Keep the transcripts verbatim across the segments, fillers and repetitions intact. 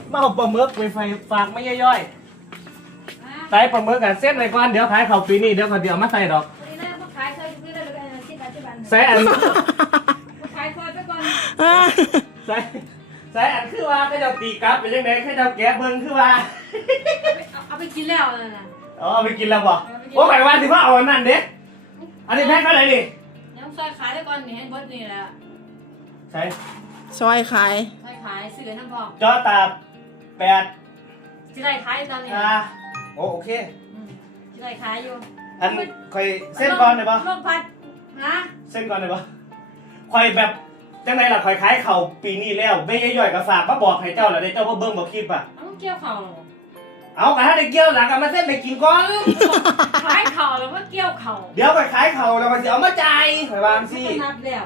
มาเอาปลาหมึกไปไฟฝากไม่ย่อยๆใส่ปลาหมึกกับเส้นไว้ก่อนเดี๋ยวขายเขาปีนี้เดี๋ยวเขาเดี๋ยวมาใส่ดอกใส่อันขายคอยไปก่อนใส่ใส่อันคือว่าก็จะตีกลับไปยังไงแค่จะแกะเบิ้งคือว่าเอาไปกินแล้วนั่นน่ะอ๋อไปกินแล้วบ่โอ้หมายว่าถือว่าเอาอันนั้นเด็กอันนี้แพ็คเท่าไหร่ดิยังซอยขายได้ก่อนนี่ให้เบิร์ดนี่แหละใช่ซอยขายซอยขายซื้อน้ำพองจอตาแปดที่ไรขายตอนนี้อ่าโอโอเคที่ไรขายอยู่อันคอยเส้นก่อนเลยปะลมพัดนะเส้นก่อนเลยปะคอยแบบจังไรล่ะคอยขายเข่าปีนี้แล้วไม่ย่อยๆกับฝากมาบอกให้เจ้าแล้วได้เจ้าว่าเบิ้งบอกคลิปอ่ะเอาเกี่ยวเข่าเอากระทะได้เกี่ยวหลังกันมาเส้นไปกินก่อนขายเข่าแล้วก็เกี่ยวเข่าเดี๋ยวไปขายเข่าแล้วมันจะเอามาจ่ายคอยวางสินับแล้ว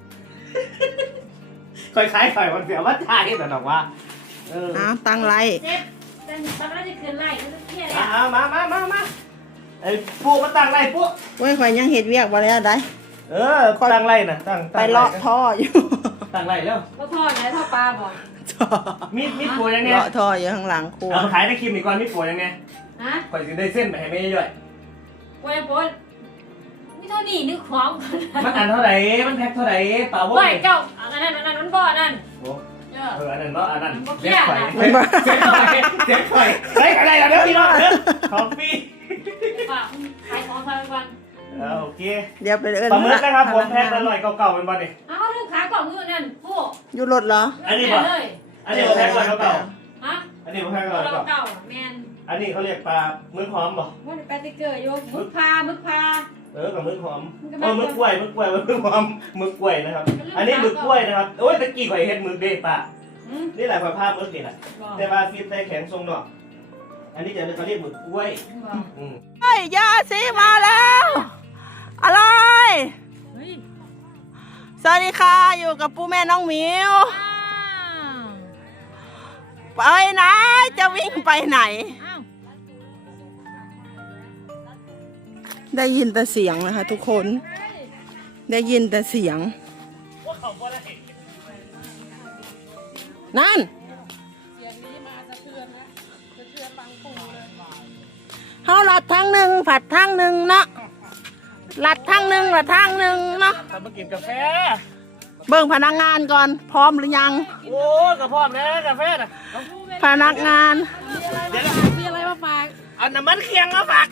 คอยขายไข่มันเสียว่าจ่ายแต่ดอกว่าเอออ้าวตั้งไรเจ็บตั้งตั้งไรจะคืนไรจะเที่ยอะไรอ่ามามามามาไอ้พวกมาตั้งไรพวกเว้ยข่อยยังเห็ดเวียกบ่แล้วได้เออตั้งไรน่ะตั้งไปเลาะท่ออยู่ตั้งไรแล้วก็ท่อไหนท่อปลาบ่มีมีปัวยังไงเลาะท่ออยู่ข้างหลังครัวเอาขายในคลิปนี่ก่อนมีปัวยังไงฮะข่อยจะได้เส้นไปให้ไม่ย่อยปัวปัวนี่เท่านี้นึกของมันอันเท่าไหร่มันแพ็คเท่าไหร่เปล่าบ่ไม่เจ้าอันนั้นอันนั้นมันบ่อนั่นเอออันนั้นเนาะอันนั้นเจ็บไข่เจ็บไข่เจ็บไข่ไข่อะไรล่ะเดี๋ยวพี่น้องเด้อของฟรีขายของทางวันโอเคเดี๋ยวไปเอิ้นปลาหมึกนะครับผมแพ็คอร่อยเก่าๆเป็นบ่นี่อ้าวลูกค้ากล่องมือนั่นพวกอยู่รถเหรออันนี้บ่อันนี้แพ็คอร่อยเก่าฮะอันนี้แพ็คอร่อยเก่าแมนอันนี้เขาเรียกปลาหมึกหอมบ่ว่าแปติเกอร์โยมึกพามึกพาเออกับมึกหอมเออมึกกล้วยมึกกล้วยมึกหอมมึกกล้วยนะครับอันนี้มึกกล้วยนะครับโอ้ยตะกี้ข่อยเฮ็ดมึกเด้ป่ะนี่แหละข่อยพามึกนี่แหละแต่ว่าฟีดได้แข็งทรงเนาะอันนี้จะเขาเรียกมึกกล้วยอืมเฮ้ยยาสีมาแล้วอะไรสวัสดีค่ะอยู่กับปู่แม่น้องหมิวไปไหนจะวิ่งไปไหนได้ยินแต่เสียงนะคะทุกคนได้ยินแต่เสียงนั่นเขาหลัดทางหนึ่งผัดทางหนึ่งเนาะหลัดทางหนึ่งหลัดทางหนึ่งเนาะมากินกาแฟเบิ่งพนักงานก่อนพร้อมหรือยังโอ้ก็พร้อมแล้วกาแฟน่ะพนักงานมีอะไรมาฝากเอาน้ำมันเคียงมาฝาก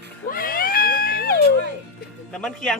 น้ำมันเคียง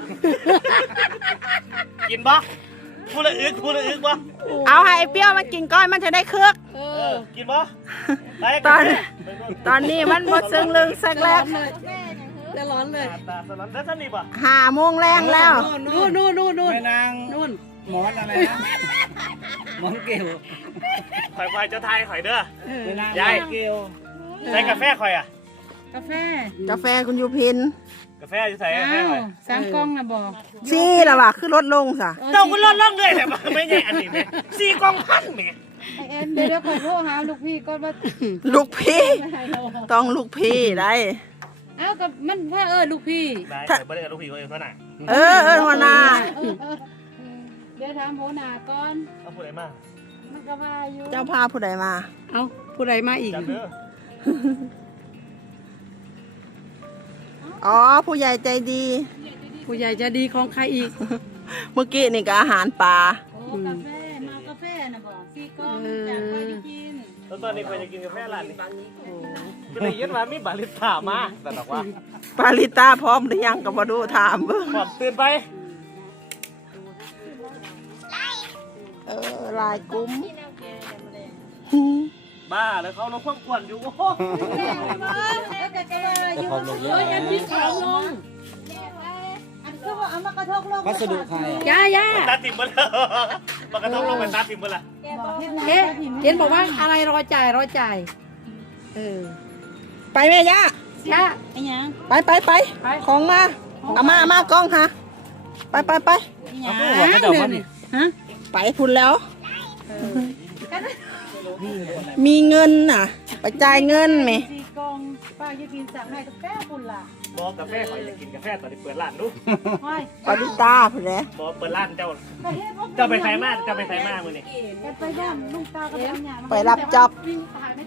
กินบ่พูดละอึกพูดละอึกบ่เอาให้เปรี้ยวมันกินก้อยมันจะได้เครือกเออกินบ่ตอนตอนนี้มันหมดซึ้งลึงแซกแรกจะร้อนเลยตาสร้อนแล้วท่านนี่บ่ห้าโมงแรงแล้วนู่นนู่นนู่นนู่นแม่นางนู่นหมอนอะไรนะหมอนเกลียวข่อยข่อยจะทายข่อยเด้อยายเกลียวใส่กาแฟข่อยอ่ะกาแฟกาแฟคุณยูพินกาแฟอยู่ใส่กาแฟข่อยสามกล่องนะบอกซี่ละว่ะขึ้นรถลงซะเจ้าคุณรถลงเลยแต่ไม่ใช่อันนี้เนี่ยสี่กล่องพันเนี่ยเอ็นเดี๋ยวขอโทษหาลูกพี่ก็มาลูกพี่ต้องลูกพี่ได้เอ้ากับมันว่าเออลูกพี่ได้ไม่ได้ลูกพี่ก็เออเท่าไหร่เออเออหัวหน้าเดี๋ยวถามหัวหน้าก่อนเอาผู้ใดมามันก็มาอยู่เจ้าพาผู้ใดมาเอ้าผู้ใดมาอีกอ๋อผู้ใหญ่ใจดีผู้ใหญ่ใจดีของใครอีกเมื่อกี้นี่ก็อาหารปลาโอ้กาแฟมากาแฟนะบอกซีก้อนจากไปกินแล้วตอนนี้ใครจะกินกาแฟร้านนี้ก็เลยยึดมามีบาริสต้ามาแต่บอกว่าบาริสต้าพร้อมหรือยังก็มาดูถามเบิ่งพร้อมตื่นไปเออลายกุ้มบ้าแล้วเขาลงความกวนอยู่โอ้โหจะพร้อมลงเยอะอันที่พร้อมลงอันคือว่าเอามากระทบลงวัสดุใครย่าย่าตาติ่มหมดแล้วมากระทบลงเป็นตาติ่มหมดละเอ๊ะเห็นบอกว่าอะไรรอจ่ายรอจ่ายเออไปแม่ย่าย่าไอ้ยังไปไปไปของมาเอามาเอามากล้องค่ะไปไปไปฮะไปพุ่นแล้วมีเงินน่ะไปจ่ายเงินไหมสี่กองป้าจะกินสั่งให้กาแฟคุณล่ะบอกกาแฟขอยจะกินกาแฟตอนที่เปิดร้านดูปาริตาพุ่นแล้วบอกเปิดร้านเจ้าเจ้าไปไทยมากเจ้าไปไทยมากมือนี่ไปบ้านลุงตาก็ทำงานไปรับจ็อบ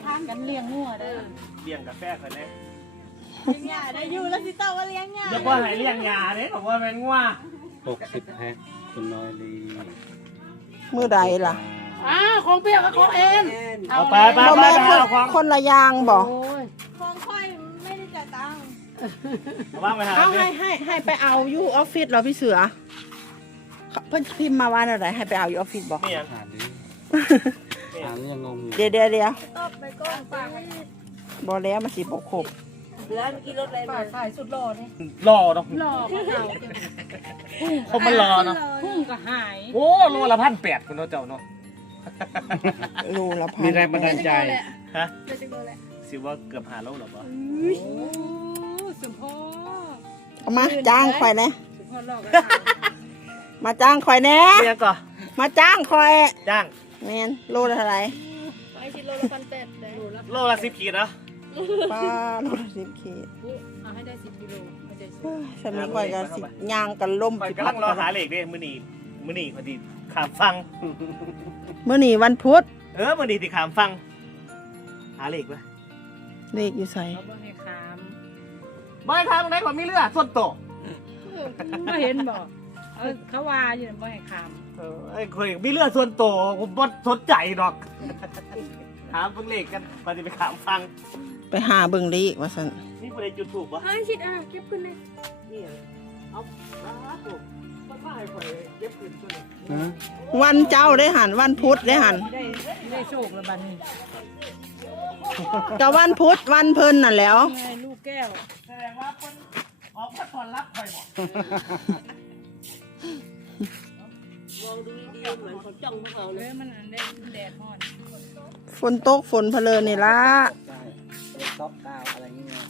พันกันเลี้ยงงัวเด้อเลี้ยงกาแฟคนนี้เลี้ยงหญ้าได้อยู่แล้วสิเต้าว่าเลี้ยงหญ้าเดี๋ยวว่าให้เลี้ยงยาเนี่ยบอกว่าเป็นว่าหกสิบแพ็คคุณน้อยลีมือใดล่ะอ้าวของเปรี้ยวกับของเอ็นเอาไปไปบ่ไปแม่นไปคนเอาของคนละอย่างบ่ของค่อยไม่ได้จ่ายตังค์เอาว่างไปหาเอาให้ให้ให้ไปเอาอยู่ออฟฟิศเหรอพี่เสือเพิ่นพิมพ์มาว่าอะไรให้ไปเอาอยู่ออฟฟิศบอกนี่ยังอ่านดิอ่านยังงงอยู่เดี๋ยวเดี๋ยวเดี๋ยวตบไปก้อนฝากบอกแล้วมาสิบกครบฝากขายสุดหล่อนี่รอเนาะหล่อก็เก่าเขามันรอเนาะพุ่งก็หายโอ้โลละพันแปดคุณเจ้าเนาะรูละพันมีแรงบันดาลใจฮะเดี๋ยวจะโดนแหละสิว่าเกือบหาโลหรอปะโอ้สมพ่อเอามาจ้างคอยนะสมพ่อหลอกกันมาจ้างคอยแน่เรียกก่อนมาจ้างคอยจ้างแมนโลละเท่าไหร่ไอชิโลละพันแปดเลยโลละสิบขีดนะป้าโลละสิบขีดเอาให้ได้สิบกิโลไม่ได้สิเฮ้ยฉันไม่ค่อยกันสิย่างกันล่มไปสิกำลังรอหาเหล็กเด้มือนีมือนีพอดีขามฟังเมื่อนี่วันพุธเออมือนีที่ขามฟัง หาเหล็กปะเลขอยู่ใส่เขาบอกให้ขามบ่ให้ขามตรงไหนก่อนมีเรือส่วนโตไม่เห็นบอกเขาเขาว่าอยู่นะบอกให้ขามเออไอ้เคยมีเรือส่วนโตผมบ่สนใจหรอกถามเพิ่งเหล็กกันก่อนจะไปขามฟังไปหาเบิ่งเลขว่าสันนี่ประเด็นจุดถูกปะเฮ้ยชิดอ่ะเก็บขึ้นเลยนี่เอาเอาถูกมันมาให้ข่อยเก็บคืนตัวนี้ฮะวันเจ้าได้หันวันพุธได้หันได้ได้โชคแล้วบัดนี้กับวันพุธวันเพิ่นน่ะแหล้วไงลูกแก้วแสดงว่าเพิ่นออกมาตอนรับข่อยบอกเลยมันอันได้แดดฮ้อนฝนตกฝนเพลินนี่ละใช่เป็นซอฟต์ดาวอะไรเงี้ย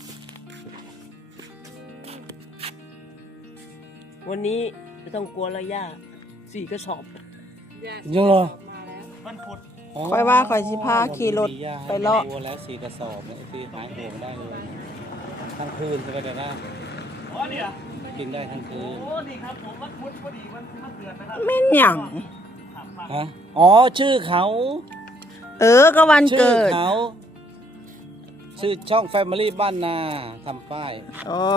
วันนี้ไม่ต้องกลัวแล้วย่าสี่กระสอบยังเหรอมาแล้วมันพุดคอยว่าคอยสิพาขี่รถไปเลาะวัวแล้วสี่กระสอบเนี่ยคือหายห่วงได้เลยทั้งคืนใช่ไหมเดี๋ยวนะอ๋อเนี่ยกินได้ทั้งคืโอ้นดีครับผมวันพุธพอดีวันมันเดือนนะครับแม่นหยังครับครับฮะอ๋อชื่อเขาเออก็วันชื่อเกิดเขาชื่อช่อง Family บ้านนาทำป้ายอ๋อ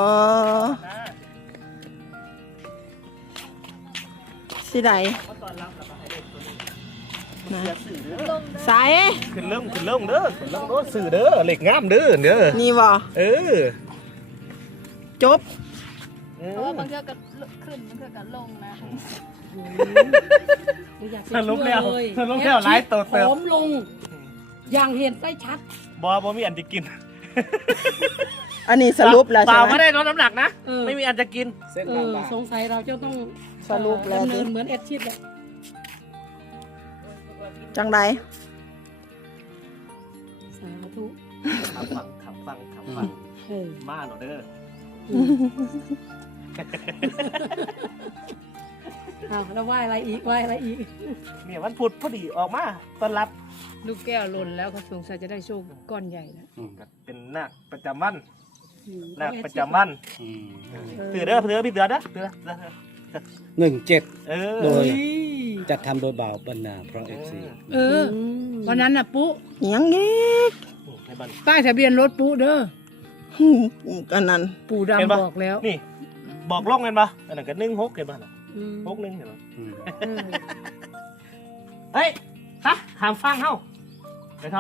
สิไดเขาตอนรับแล้วก็ให้เด็กตัวนี้นะเสียสื่อเด้อใสขึ้นเริ่มขึ้นเริ่มเด้อขึ้นเริ่มเด้อสื่อเด้อเหล็กงามเด้อเด้อนี่บ่เออจบเอเพอราะว่าบางเทื่อก็ขึ้นบางเทื่อก็ลงนะสรุปแล้วสรุปแล้วไลฟ์ตัวเติมผอมลง อย่างเห็นได้ชัดบอบ่มีอันจะกินอันนี้สรุปแล้วเปใช่ล่าไหมไม่ได้ลดน้ำหนักนะเออไม่มีอันจะกินเส้นเอบางอบางสงสัยเราจะต้องสรุปแล้วดำเนิสินเหมือนเอ็ดชิดเลยจังใดสาธุขับฟังขับฟังขับฟังเออมาหน่อยเด้อเอาแล้วไหวอะไรอีกไหวอะไรอีกเนี่ยวันพุธพอดีออกมาต้อนรับลูกแก้วหล่นแล้วเขาสงสัยจะได้โชคก้อนใหญ่นะอืมเป็นนาคประจำวันอืมนาคประจำวันอืมถือเด้อถือพี่เตือเด้อเตือเด้อหนึ่งเจ็ดเออโดเฮ้ยยจัดทำโดยบ่าวบรรณาเพราะเอฟซีเออ วันนั้นน่ะปุ๊หยังอีกให้บันป้ายทะเบียนรถปุ๊เด้อกันนั้นปู่เห็นดำปะบอกแล้วนี่ บอกล่องกันปะอันนั้นก็หนึ่งหกเห็นปะอืมหกหนึ่งเห็นปะอืมเออเฮ้ยฮะหามฟังเฮ้าไปเถอะ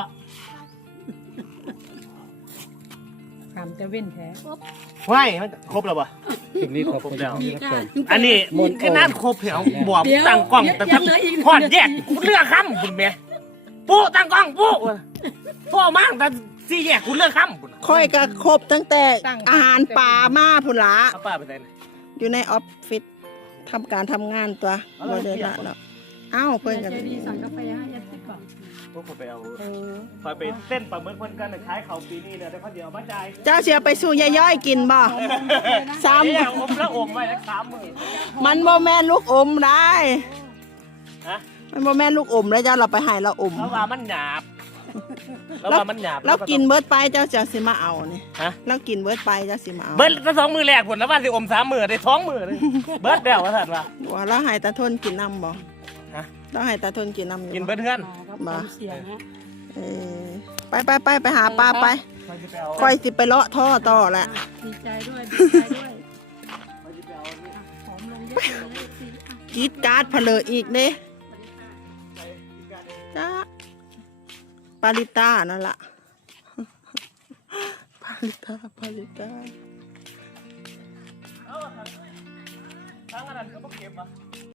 ถามจะเว้นแท้ไม่มันครบแล้วปะคลิปนี้ขอบคุณท่านผู้ชมอันนี้หมดคือนั่นครบเหรอบอกเดี๋ยวตั้งกล้องเดี๋ยวแต่ยังเหลืออีกพอดแยกกูเลือกคำคุณแม่ปุ๊ตั้งกล้องปุ๊พ่อมากแต่สี่แยกกูเลือกคำคุณค่อยก็ครบตั้งแต่อาหารป่ามาพุ่นละเอาป้าไปไหนอยู่ในออฟฟิศทำการทำงานตัวเอาบ่เลยได้ละแล้วเอ้าเพิ่นกันใจดีสั่งกาแฟให้ยัดสิบบาทพวกคนไปเอาเออคอยไปเต้นประเมินคนกันขายเขาปีนี้เนี่ยได้ข้อเดียวมาจ่ายเจ้าเสียไปสู่ยายย้อยกินบ่สามเนี่ยอมแล้วอมไว้แล้วสามหมื่นมันบ่แม่นลูกอมได้ฮะมันบ่แม่นลูกอมแล้วเจ้าเราไปให้เราอมแล้วว่ามันหยาบแล้วว่ามันหยาบเรากินเบิดไปเจ้าจะสิมาเอานี่ฮะเรากินเบิดไปเจ้าสิมาเอาเบิร์ดก็สองมือแรกผลแล้วว่าสิอมสามมือได้ท้องมือเลยเบิร์ดแล้วว่าสัตว์ว่าว่าเราให้ตาทนกินน้ำบ่ฮะเราให้ตาทนกินน้ำอยู่กินเบิร์ดเพื่อนมาครับความเสียงฮะเเออไปไปไปไปหาปลาไปไปจะไปเอาคอยสิไปเลาะท่อต่อแหละดีใจด้วยดีใจด้วยไปจะไปเอานี่หอมลงเยอะเลยสิกรีดการ์ดเพลออีกเด้ไปอีกการหนึ่งจ้าปาลิต้านั่นล่ะปาลิต้าปาลิต้าเอาทางทางอันนั้นก็บ่เก็บอ่ะ